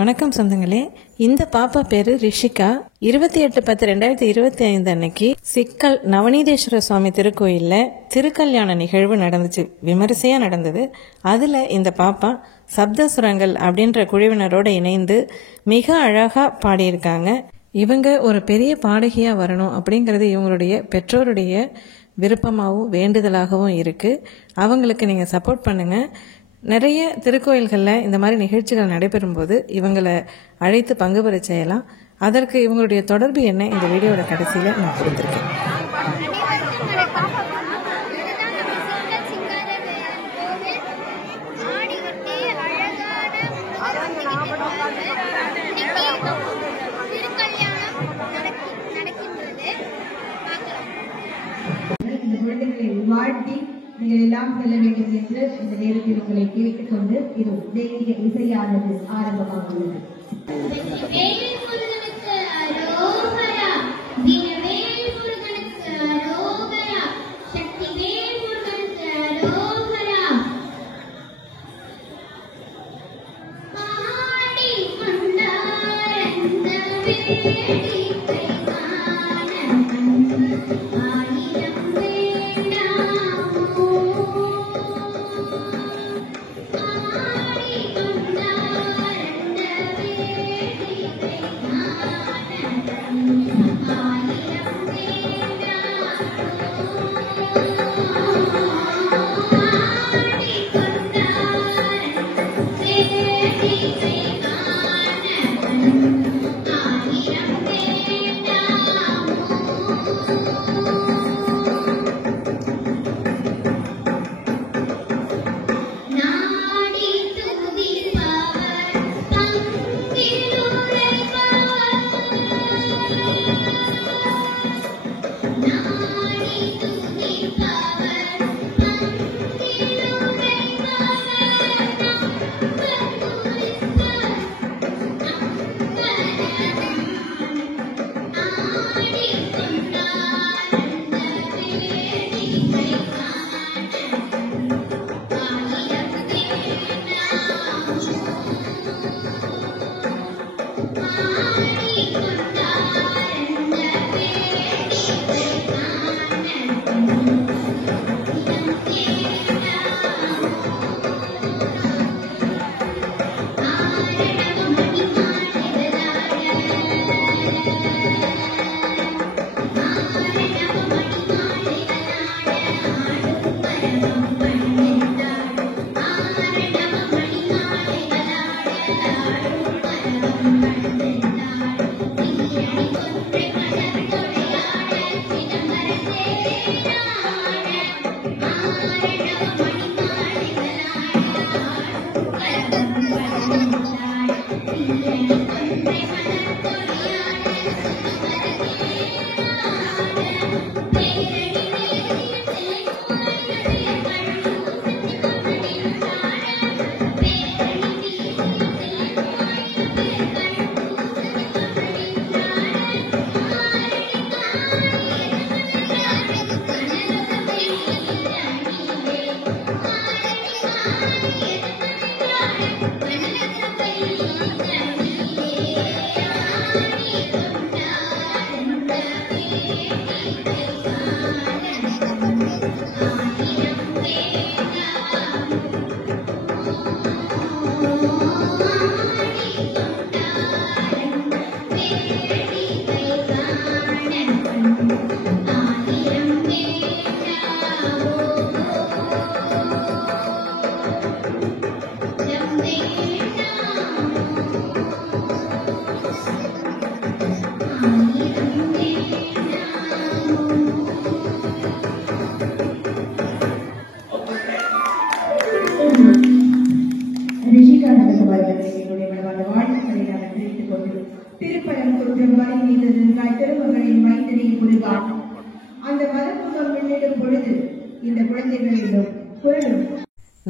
வணக்கம் சொந்தங்களே, இந்த பாப்பா பேரு ரிஷிகா. 28/10/2025 அன்னைக்கு சிக்கல் நவநீதேஸ்வர சுவாமி திருக்கோயில்ல திருக்கல்யாண நிகழ்வு நடந்துச்சு. விமரிசையா நடந்தது. அதுல இந்த பாப்பா சப்தசுரங்கள் அப்படின்ற குழுவினரோட இணைந்து மிக அழகா பாடியிருக்காங்க. இவங்க ஒரு பெரிய பாடகியா வரணும் அப்படிங்கிறது இவங்களுடைய பெற்றோருடைய விருப்பமாகவும் வேண்டுதலாகவும் இருக்கு. அவங்களுக்கு நீங்க சப்போர்ட் பண்ணுங்க. நிறைய திருக்கோயில்களில் இந்த மாதிரி நிகழ்ச்சிகள் நடைபெறும் போது இவங்களை அழைத்து பங்கு பெற செய்யலாம். அதற்கு இவங்களுடைய தொடர்பு என்ன இந்த வீடியோட கடைசியில் நான் கொடுத்துருக்கேன். வாழ்த்தி நீங்கள் எல்லாம் செல்ல வேண்டும் என்று இந்த நேரத்தில் உங்களை கேட்டுக்கொண்டு இது தெய்வீக இசையானது ஆரம்பமாக உள்ளது.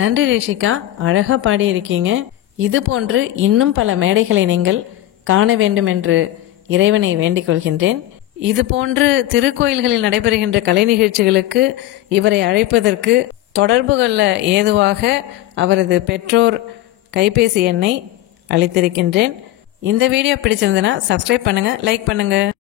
நன்றி ரிஷிகா, அழகா பாடியிருக்கீங்க. இது போன்று இன்னும் பல மேடைகளை நீங்கள் காண வேண்டும் என்று இறைவனை வேண்டிக் கொள்கின்றேன். இது போன்று திருக்கோயில்களில் நடைபெறுகின்ற கலை நிகழ்ச்சிகளுக்கு இவரை அழைப்பதற்கு தொடர்புகொள்ள ஏதுவாக அவரது பெற்றோர் கைபேசி எண்ணை அளித்திருக்கின்றேன். இந்த வீடியோ பிடிச்சிருந்ததுன்னா சப்ஸ்கிரைப் பண்ணுங்கள், லைக் பண்ணுங்கள்.